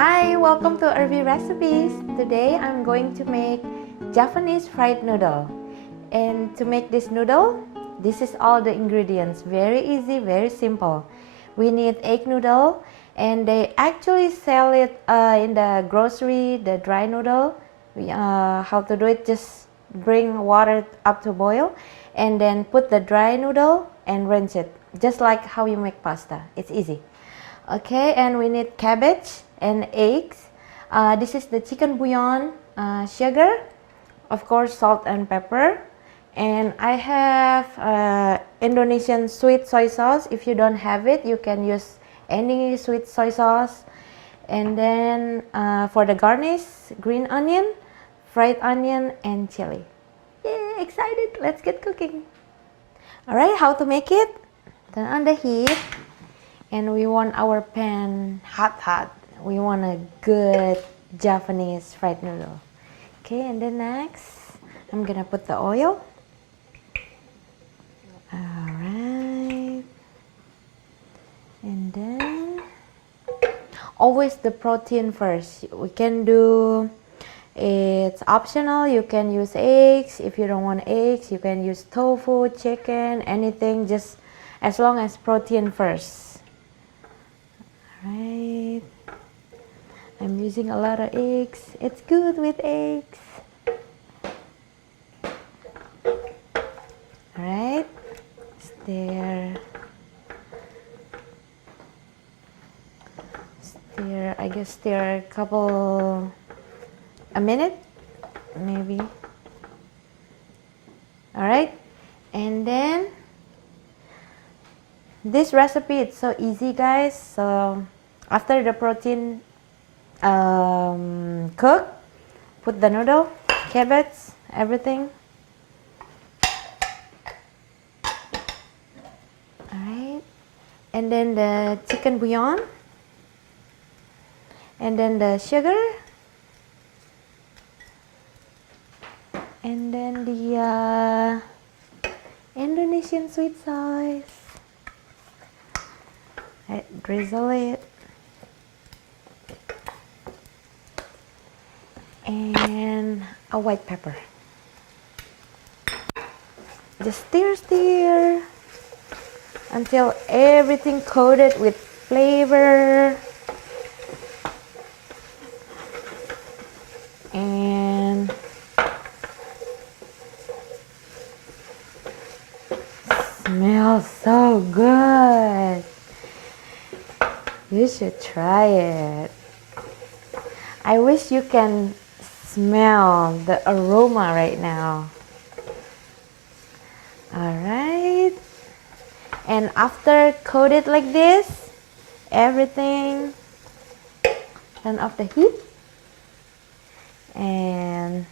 Hi, welcome to Ervi recipes. Today I'm going to make Japanese fried noodle. And to make this noodle, this is all the ingredients. Very easy, very simple. We need egg noodle, and they actually sell it in the grocery, the dry noodle. How to do it? Just bring water up to boil, and then put the dry noodle and rinse it, just like how you make pasta. It's easy. Okay, and we need cabbage and eggs. This is the chicken bouillon, sugar, of course salt and pepper, and I have Indonesian sweet soy sauce. If you don't have it, you can use any sweet soy sauce. And then for the garnish, green onion, fried onion, and chili. Yeah, excited! Let's get cooking. Alright, how to make it? Turn on the heat. And we want our pan hot. We want a good Japanese fried noodle. Okay, and then next, I'm gonna put the oil. Alright. And then, always the protein first. We can do, it's optional. You can use eggs. If you don't want eggs, you can use tofu, chicken, anything, just as long as protein first. Right, I'm using a lot of eggs. It's good with eggs. Alright, stir, I guess stir a minute, maybe. Alright, and then this recipe, it's so easy, guys. So after the protein cook, put the noodle, cabbage, everything. Alright, and then the chicken bouillon, and then the sugar, and then the Indonesian sweet sauce. Drizzle it, and a white pepper. Just stir until everything coated with flavor. And smells so good. You should try it. I wish you can smell the aroma right now. Alright. And after coated like this, everything, turn off the heat. And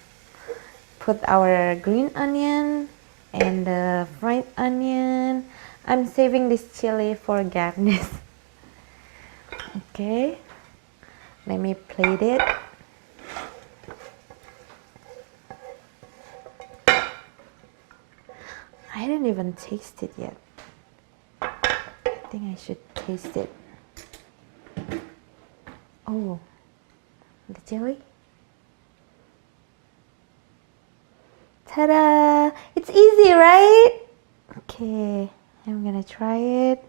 put our green onion and the fried onion. I'm saving this chili for garnish. Okay, let me plate it. I didn't even taste it yet. I think I should taste it. Oh, the chili. Ta-da! It's easy, right? Okay, I'm gonna try it.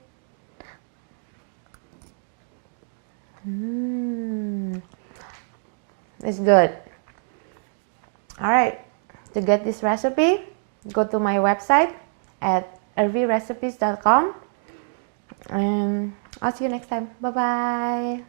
It's good. Alright, to get this recipe, go to my website at ervirecipes.com, and I'll see you next time. Bye bye.